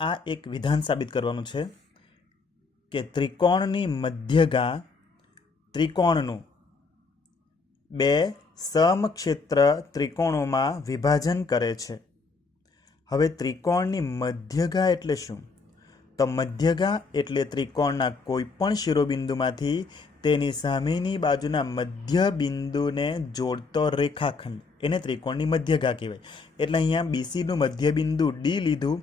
આ એક વિધાન સાબિત કરવાનું છે કે ત્રિકોણની મધ્યગા ત્રિકોણનું બે સમક્ષેત્ર ત્રિકોણોમાં વિભાજન કરે છે। હવે ત્રિકોણની મધ્યગા એટલે શું? તો મધ્યગા એટલે ત્રિકોણના કોઈપણ શિરોબિંદુમાંથી તેની સામેની બાજુના મધ્ય બિંદુને જોડતો રેખાખંડ, એને ત્રિકોણની મધ્યગા કહેવાય। એટલે અહીંયા બીસીનું મધ્ય બિંદુ ડી લીધું,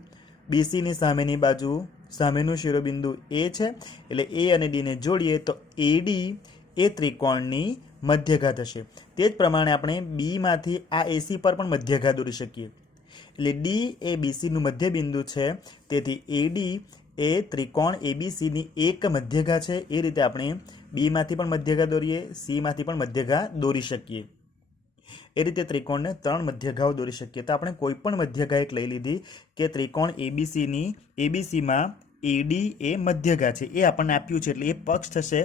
બીસીની સામેની બાજુ સામેનું શિરોબિંદુ એ છે, એટલે એ અને ડીને જોડીએ તો એડી એ ત્રિકોણની મધ્યગા થશે। તે જ પ્રમાણે આપણે બીમાંથી આ એસી પર પણ મધ્યગા દોરી શકીએ। એટલે ડી એ બીસીનું મધ્ય બિંદુ છે, તેથી એડી એ ત્રિકોણ એબીસીની એક મધ્યગા છે। એ રીતે આપણે બીમાંથી પણ મધ્યગા દોરીએ, સીમાંથી પણ મધ્યગા દોરી શકીએ। એ રીતે ત્રિકોણને 3 મધ્યગાઓ દોરી શકીએ। તો આપણે કોઈ પણ મધ્યગા એક લઈ લીધી કે ત્રિકોણ એબીસીમાં એડી એ મધ્યગા છે, એ આપણને આપ્યું છે, એટલે એ પક્ષ થશે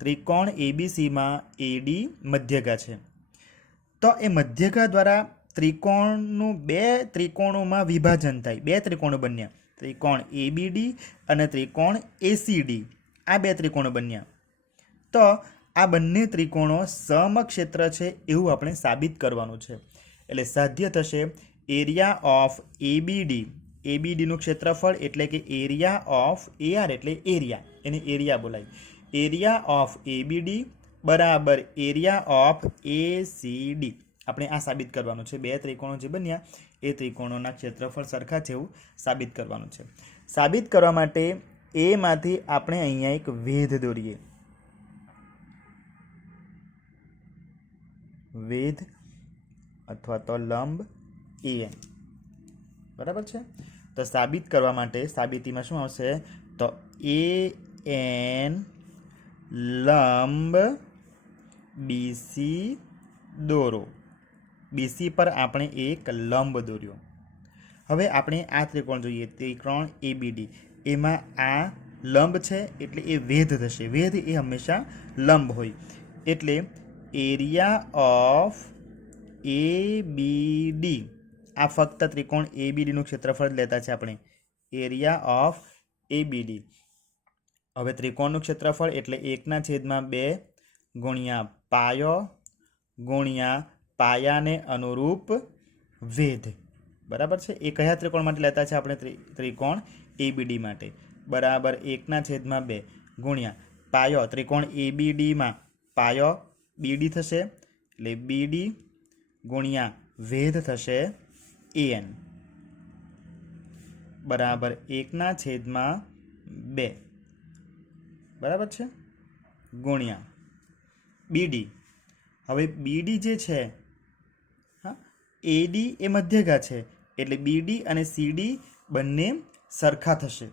ત્રિકોણ એબીસીમાં એડી મધ્યગા છે। તો એ મધ્યગા દ્વારા ત્રિકોણનું બે ત્રિકોણોમાં વિભાજન થાય, બે ત્રિકોણો બન્યા, ત્રિકોણ એબીડી અને ત્રિકોણ એસીડી, આ બે ત્રિકોણો બન્યા। તો આ બંને ત્રિકોણો સમક્ષેત્ર છે એવું આપણે સાબિત કરવાનું છે। એટલે સાધ્ય થશે એરિયા ઓફ એબીડી, એબીડીનું ક્ષેત્રફળ એટલે કે એરિયા ઓફ એઆર એટલે એરિયા, એને એરિયા બોલાય, એરિયા ઓફ એબીડી બરાબર એરિયા ઓફ એસીડી। આપણે આ સાબિત કરવાનું છે। બે ત્રિકોણો જે બન્યા એ ત્રિકોણોના ક્ષેત્રફળ સરખા છે એવું સાબિત કરવાનું છે। સાબિત કરવા માટે એમાંથી આપણે અહીંયા એક વેધ દોરીએ, વેધ અથવા તો લંબ એન, બરાબર છે। તો સાબિત કરવા માટે સાબિતીમાં શું આવશે? તો એ એન લંબ બીસી દોરો, બીસી પર આપણે એક લંબ દોર્યો। હવે આપણે આ ત્રિકોણ જોઈએ, ત્રિકોણ એબીડી, એમાં આ લંબ છે એટલે એ વેધ થશે, વેધ એ હંમેશા લંબ હોય, એટલે એરિયા ઓફ એબીડી, આ ફક્ત ત્રિકોણ એબીડીનું ક્ષેત્રફળ લેતા છે આપણે, એરિયા ઓફ એબીડી। હવે ત્રિકોણનું ક્ષેત્રફળ એટલે 1/2 ગુણ્યા પાયો ગુણ્યા પાયાને અનુરૂપ વેધ, બરાબર છે। એ કયા ત્રિકોણ માટે લેતા છે આપણે? ત્રિકોણ એબીડી માટે, બરાબર 1/2 ગુણ્યા પાયો, ત્રિકોણ એબીડીમાં પાયો બીડી થશે, એટલે બીડી ગુણ્યા વેધ થશે એન, બરાબર 1/2, બરાબર છે, ગુણ્યા બીડી। હવે બીડી જે છે, હા, એડી એ મધ્યગા છે, એટલે બીડી અને સીડી બંને સરખા થશે,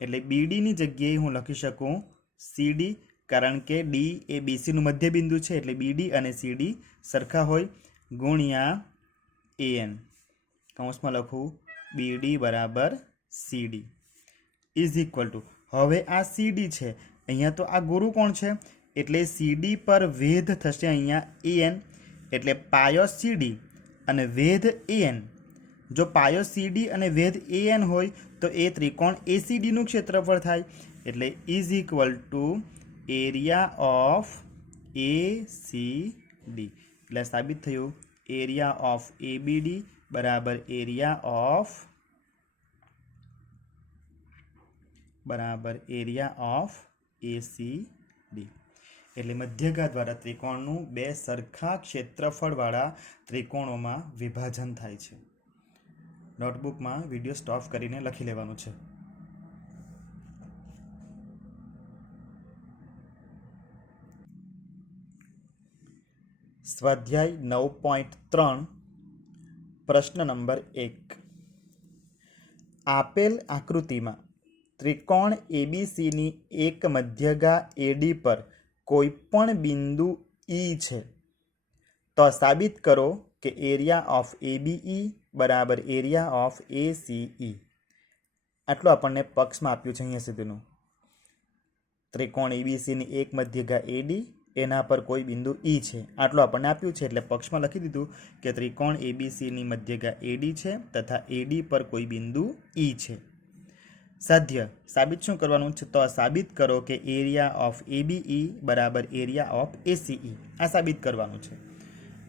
એટલે બીડીની જગ્યાએ હું લખી શકું સીડી, કારણ કે ડી એ બીસીનું મધ્ય બિંદુ છે, એટલે બીડી અને સીડી સરખા હોય, ગુણ્યા એન, કૌંસમાં લખું બીડી બરાબર સીડી ઇઝ ઇક્વલ ટુ, હવે આ સીડી છે, અહીંયા તો આ ગુરુ કોણ છે, એટલે સીડી પર વેધ થશે અહીંયા એન, એટલે પાયો સીડી અને વેધ એન। જો પાયો સીડી અને વેધ એન હોય તો એ ત્રિકોણ એસીડીનું ક્ષેત્રફળ થાય, એટલે is equal to area of ACD. એટલે સાબિત થયું એરિયા ઓફ એબીડી બરાબર એરિયા ઓફ એસીડી। એટલે મધ્યગા દ્વારા ત્રિકોણનું બે સરખા ક્ષેત્રફળવાળા ત્રિકોણોમાં વિભાજન થાય છે। નોટબુકમાં વિડીયો સ્ટોપ કરીને લખી લેવાનું છે। સ્વાધ્યાય 9.3 પ્રશ્ન નંબર 1, આપેલ આકૃતિમાં ત્રિકોણ એબીસીની એક મધ્યગા એડી પર કોઈપણ બિંદુ ઈ છે, તો સાબિત કરો કે એરિયા ઓફ એબીઈ બરાબર એરિયા ઓફ એસીઈ। આટલું આપણને પક્ષમાં આપ્યું છે અહીંયા સુધીનું। ત્રિકોણ એબીસીની એક મધ્યગા એડી, એના પર કોઈ બિંદુ ઈ છે, આટલું આપણને આપ્યું છે, એટલે પક્ષમાં લખી દીધું કે ત્રિકોણ એબીસીની મધ્યગા એડી છે તથા એડી પર કોઈ બિંદુ ઈ છે। સાધ્ય સાબિત શું કરવાનું છે? તો સાબિત કરો કે એરિયા ઓફ ABE બરાબર એરિયા ઓફ ACE. આ સાબિત કરવાનું છે.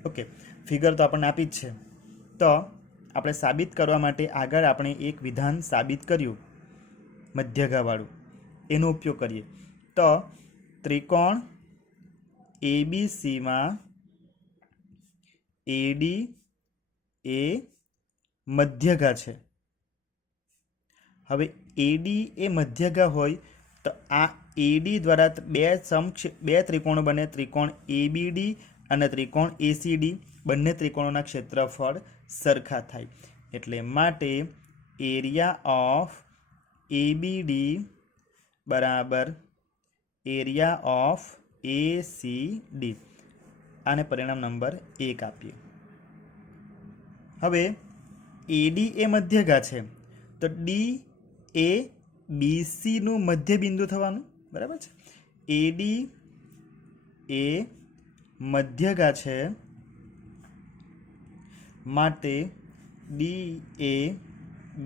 ઓકે, ફિગર તો આપણને આપી જ છે. તો આપણે સાબિત કરવા માટે આગળ આપણે એક વિધાન સાબિત કર્યું મધ્યગાવાળું, એનો ઉપયોગ કરીએ. તો ત્રિકોણ ABCમાં AD એ મધ્યગા છે. હવે AD એ મધ્યગા હોય તો આ AD દ્વારા બે ત્રિકોણો બને, ત્રિકોણ ABD અને ત્રિકોણ ACD. બંને ત્રિકોણોના ક્ષેત્રફળ સરખા થાય. એટલે માટે એરિયા ઓફ ABD બરાબર એરિયા ઓફ ACD. આને પરિણામ નંબર 1 આપીએ. હવે AD એ મધ્યગા છે તો D એ BC નું મધ્યબિંદુ થવાનું, બરાબર છે. AD એ મધ્યગા છે માટે D એ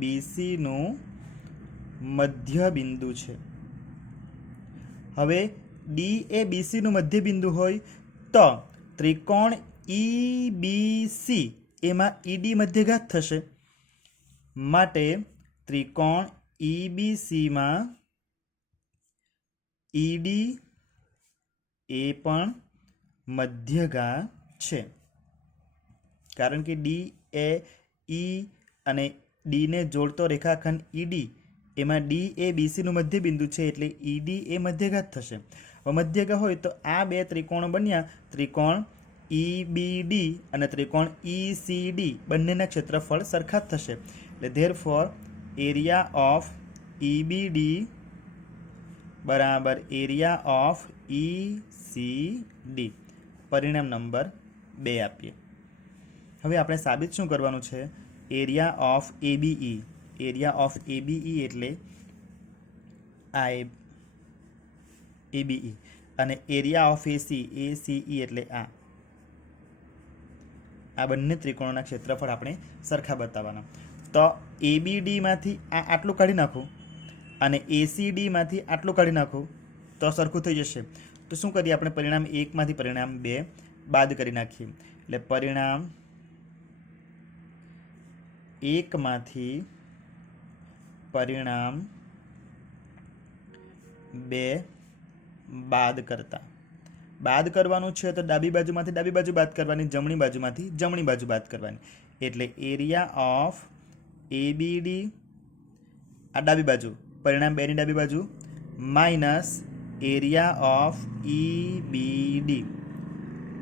BC નું મધ્યબિંદુ છે. હવે D એ BC નું મધ્યબિંદુ હોય તો ત્રિકોણ EBC એમાં ED મધ્યઘાત થશે. માટે ત્રિકોણ EBCમાં ED એ પણ મધ્યગા છે. કારણ કે D એ E અને D ને જોડતો રેખાખંડ ED એમાં D એ BC નું મધ્યબિંદુ છે એટલે ED એ મધ્યઘાત થશે. હવે મધ્યગા હોય તો આ બે ત્રિકોણો બન્યા, ત્રિકોણ EBD અને ત્રિકોણ ECD. બંનેના ક્ષેત્રફળ સરખા જ થશે. એટલે ધેરફોર એરિયા ઓફ EBD બરાબર એરિયા ઓફ ECD. પરિણામ નંબર 2 આપીએ. હવે આપણે સાબિત શું કરવાનું છે? Area of ABE. Area of ABE એટલે આ ABE અને એરિયા ઓફ ACE એટલે આ બંને ત્રિકોણોના ક્ષેત્રફળ આપણે સરખા બતાવવાના. તો ABDમાંથી આટલું કાઢી નાખું અને ACDમાંથી આટલું કાઢી નાખું તો સરખું થઈ જશે. તો શું કરીએ આપણે? પરિણામ 1 માંથી પરિણામ 2 બાદ કરી નાખીએ. એટલે પરિણામ 1 માંથી પરિણામ 2 બાદ કરવાનું છે તો ડાબી બાજુમાંથી ડાબી બાજુ બાદ કરવાની, જમણી બાજુમાંથી જમણી બાજુ બાદ કરવાની. એટલે એરિયા ઓફ ABD આ ડાબી બાજુ, પરિણામ 2 ની ડાબી બાજુ માઇનસ એરિયા ઓફ EBD.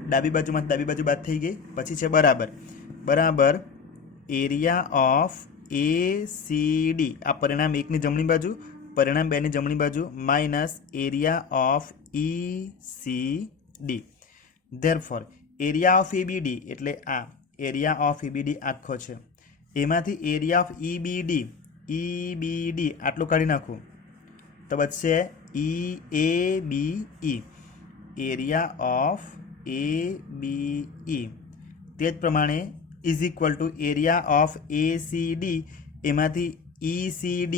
ડાબી બાજુમાંથી ડાબી બાજુ બાદ થઈ ગઈ, પછી છે બરાબર એરિયા ઓફ ACD. આ પરિણામ 1 ની જમણી બાજુ, પરિણામ 2 ની જમણી બાજુ minus area of ECD. Therefore area of ABD એટલે આ એરિયા ઓફ ABD આખો છે, એમાંથી એરિયા ઓફ EBD આટલું કાઢી નાખું તો બચશે EABE. એરિયા ઓફ ABE તે જ પ્રમાણે is equal to area of ACD એમાંથી ECD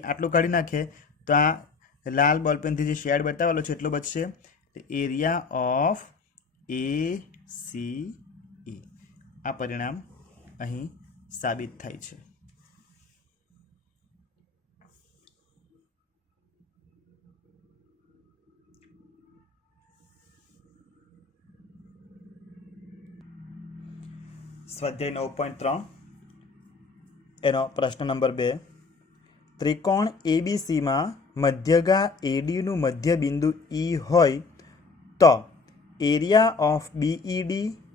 આટલું કાઢી નાખે તો આ લાલ બોલપેનથી જે શેડ બતાવેલો છે એટલો બચશે. Area of ACE. આ પરિણામ અહીં સાબિત થાય છે. સ્વાધ્યાય 9.3 એનો પ્રશ્ન નંબર 2. ત્રિકોણ ABCમાં મધ્યગા AD નું મધ્યબિંદુ E હોય તો એરિયા ઓફ BED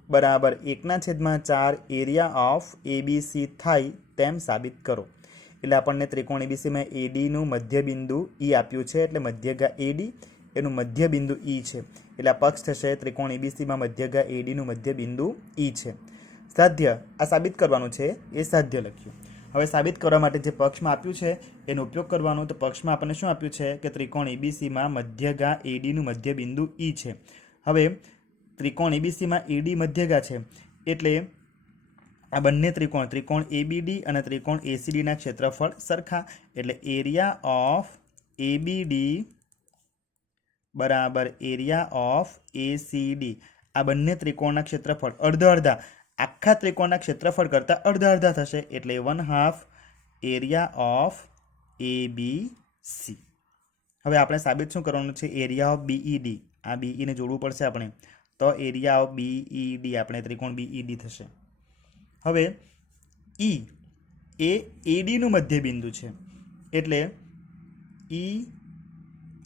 બરાબર 1/4 એરિયા ઓફ ABC થાય તેમ સાબિત કરો. એટલે આપણને ત્રિકોણ ABCમાં AD નું મધ્યબિંદુ E આપ્યું છે, એટલે મધ્યગા AD એનું મધ્યબિંદુ E છે. એટલે આ પક્ષ થશે ત્રિકોણ ABCમાં મધ્યગા AD નું મધ્યબિંદુ E છે. સાધ્ય આ સાબિત કરવાનું છે, એ સાધ્ય લખ્યું. હવે સાબિત કરવા માટે જે પક્ષમાં આપ્યું છે એનો ઉપયોગ કરવાનો. તો પક્ષમાં આપણને શું આપ્યું છે કે ત્રિકોણ ABCમાં મધ્યગા AD નું મધ્યબિંદુ E છે. હવે ત્રિકોણ ABCમાં AD મધ્યગા છે એટલે આ બંને ત્રિકોણ એબીડી અને ત્રિકોણ એસીડીના ક્ષેત્રફળ સરખા, એટલે એરિયા ઓફ એબીડી બરાબર એરિયા ઓફ એસીડી. આ બંને ત્રિકોણના ક્ષેત્રફળ અડધા અડધા, આખા ત્રિકોણના ક્ષેત્રફળ કરતાં અડધા અડધા થશે, એટલે 1/2 એરિયા ઓફ એબીસી. હવે આપણે સાબિત શું કરવાનું છે? Area of BED. આ બીઈને જોડવું પડશે આપણે, તો એરિયા ઓફ બીઈડી આપણે ત્રિકોણ બીઈડી થશે. હવે ઈ એ એડીનું મધ્યબિંદુ છે, એટલે ઈ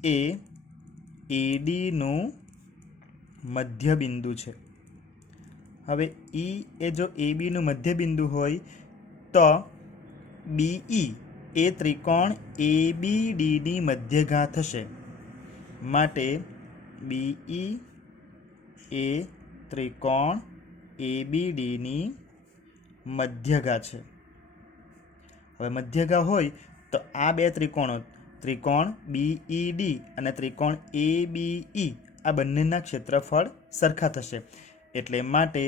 એ એડીનું મધ્યબિંદુ છે. હવે ઈ એ જો એબીનું મધ્યબિંદુ હોય તો બીઈ એ ત્રિકોણ એબીડીની મધ્યગા થશે, માટે બીઈ એ ત્રિકોણ એબીડીની મધ્યગા છે. હવે મધ્યગા હોય તો આ બે ત્રિકોણ બીઈડી અને ત્રિકોણ એબીઈ આ બંનેના ક્ષેત્રફળ સરખા થશે, એટલે માટે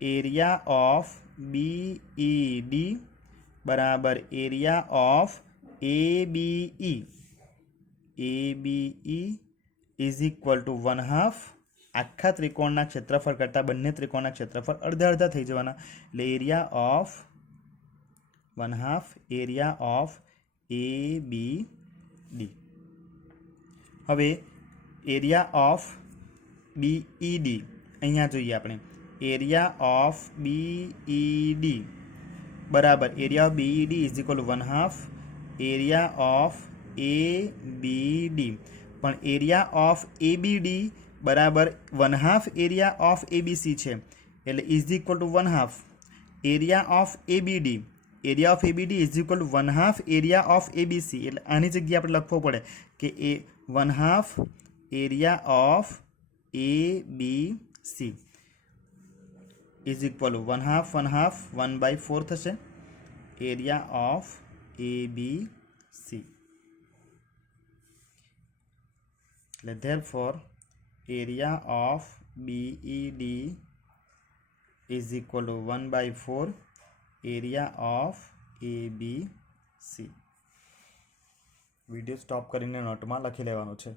એરિયા ઓફ બીઈડી બરાબર area of ABE is equal to 1/2. આખા ત્રિકોણના ક્ષેત્રફળ કરતાં બંને ત્રિકોણના ક્ષેત્રફળ અડધા અડધા થઈ જવાના, એટલે area of 1/2 area of ABD. હવે એરિયા ઓફ બીઈડી અહીંયા જોઈએ આપણે. એરિયા ઓફ બીઈડી બરાબર area of BED is equal to 1/2 area of ABD. પણ એરિયા ઓફ એબીડી બરાબર 1/2 એરિયા ઓફ એબીસી છે, એટલે is equal to 1/2 area of ABD. Area of ABD is equal to 1/2 area of ABC, એટલે આની જગ્યાએ આપણે લખવો પડે કે 1/2 area of ABC is equal to 1/2 1/4 થશે એરિયા ઓફ એબીસી. એટલે therefore area of BED is equal to 1/4 area of ABC. Video stop કરીને નોટમાં લખી લેવાનું છે.